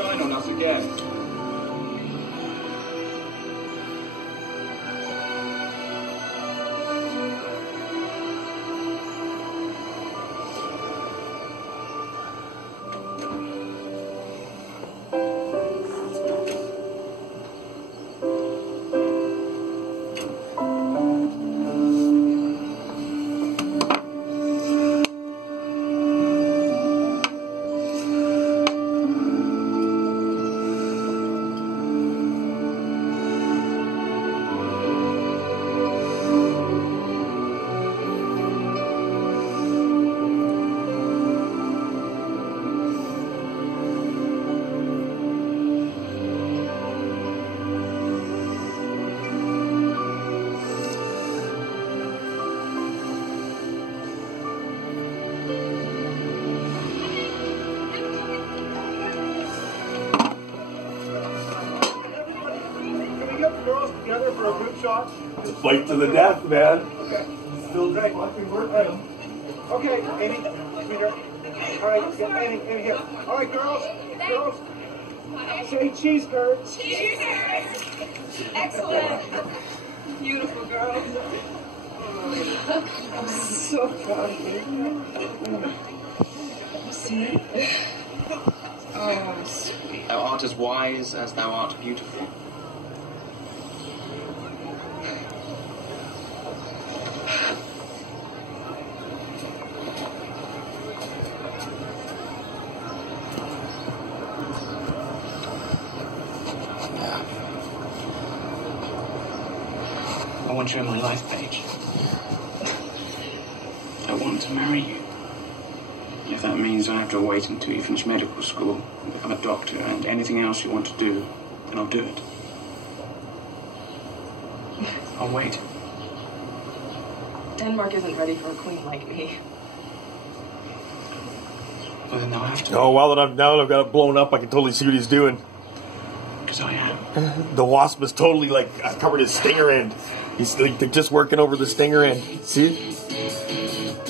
shine on us again. For a group shot. Fight to the death, man. Okay. Still drink. Okay, Amy, sweetheart. All right, get Amy here. All right, girls. Say cheese curds. Cheese curds. Excellent. Beautiful girl. I'm so proud of you. See? Oh, sweet. Thou art as wise as thou art beautiful. I want you in my life, Paige. I want to marry you. If that means I have to wait until you finish medical school and become a doctor and anything else you want to do, then I'll do it. I'll wait. Denmark isn't ready for a queen like me. Well, then I'll have to. Oh, now that I've got it blown up, I can totally see what he's doing. Because I am. The wasp is totally like covered his stinger end. He's like, they're just working over the stinger end. See?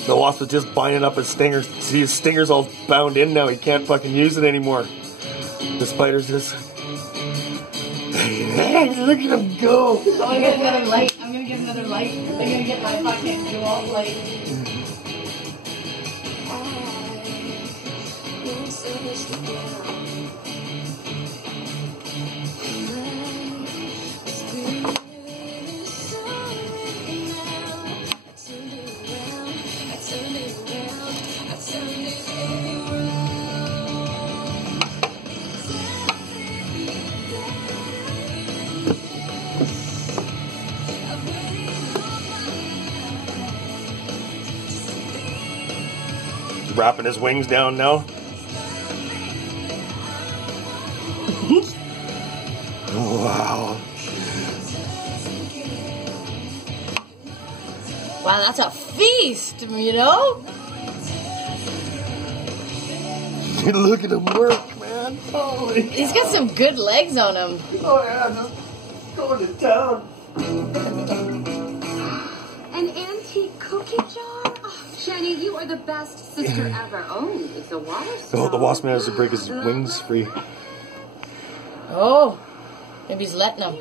The wasp is just binding up his stinger. See, his stinger's all bound in now. He can't fucking use it anymore. The spider's just. Hey, look at him go! I'm gonna get another light. I'm gonna get my fucking dual light. Wrapping his wings down now. Wow. Wow, that's a feast, you know? Look at him work, man. Holy He's got some good legs on him. Oh yeah, just going to town. An antique cookie jar? Oh, Jenny, you are the best sister ever. Oh, it's a water Oh, the wasp man has to break his wings free. Oh, maybe he's letting him.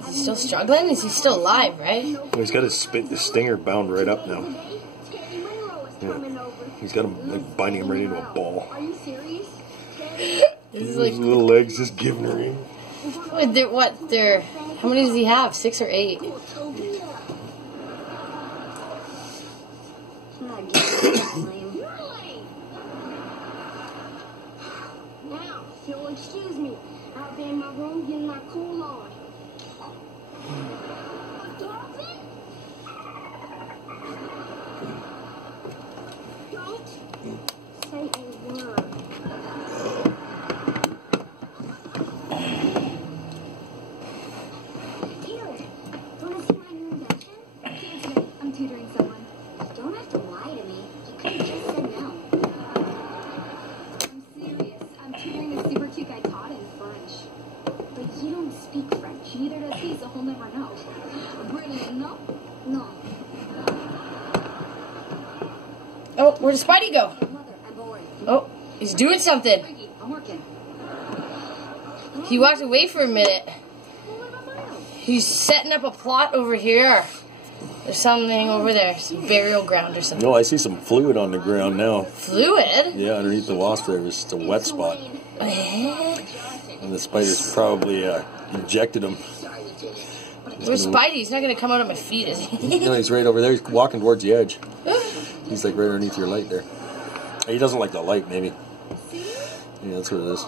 Is he still struggling? Is he still alive, right? Well, he's got his stinger bound right up now. Yeah. He's got him like, binding him right into a ball. Are you serious? His little legs just giving her in. Wait, how many does he have? 6 or 8? Now, if you'll excuse me, I'll be in my room getting my cool on. A dolphin? Don't say a word. Ew. Wanna see my new invention? Can't today. I'm tutoring someone. Don't have to lie to me. You could have just said no. I'm serious. I'm tutoring a super cute guy Todd in French. But you don't speak French. Neither does he, so he'll never know. Brilliant, no? No. Oh, where did Spidey go? Mother, I'm bored. Oh, he's doing something. Frankie, I'm working. working. He walked away for a minute. He's setting up a plot over here. There's something over there, some burial ground or something. No, I see some fluid on the ground now. Fluid? Yeah, underneath the wasp there was just a wet spot. And the spider's probably injected him. Where's Spidey? He's not going to come out of my feet, is he? No, he's right over there. He's walking towards the edge. He's like right underneath your light there. He doesn't like the light, maybe. Yeah, that's what it is.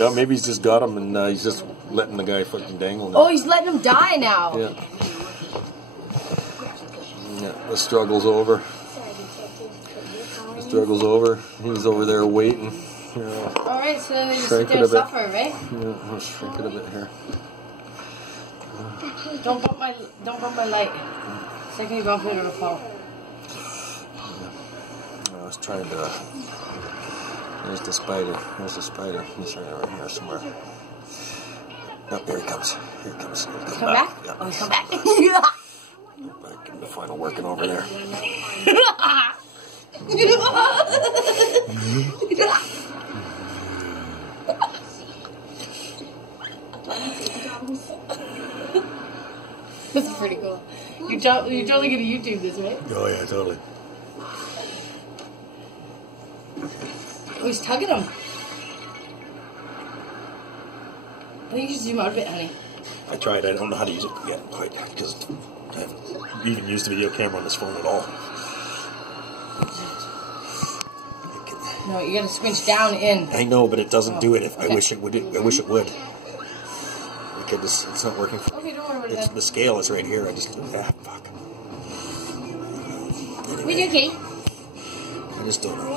Oh, maybe he's just got him and he's just letting the guy fucking dangle now. Oh, he's letting him die now. Yeah. Yeah, the struggle's over. The struggle's over. He's over there waiting. Yeah. Alright, so then they just Shrink sit there it a and bit. suffer, right? Yeah, I'll shrink it a bit here. Don't bump my light. Second you bump it, it'll fall. I was trying to... There's the spider. There's the spider. He's right over here somewhere. Oh, here he comes. Here he comes. Come back? Yeah. Oh, he's come back. Back, give him the final working over there. This is pretty cool. You're totally gonna YouTube this, right? Oh yeah, totally. Oh, he's tugging him. I think you should zoom out a bit, honey. I tried. I don't know how to use it yet quite because I haven't even used the video camera on this phone at all. No, you gotta squinch down in. I know, but it doesn't do it. Okay. I wish it would. I wish it would. Okay, it's not working. Okay, don't worry about it. The scale is right here. I just fuck. We do, Kitty. I just don't know.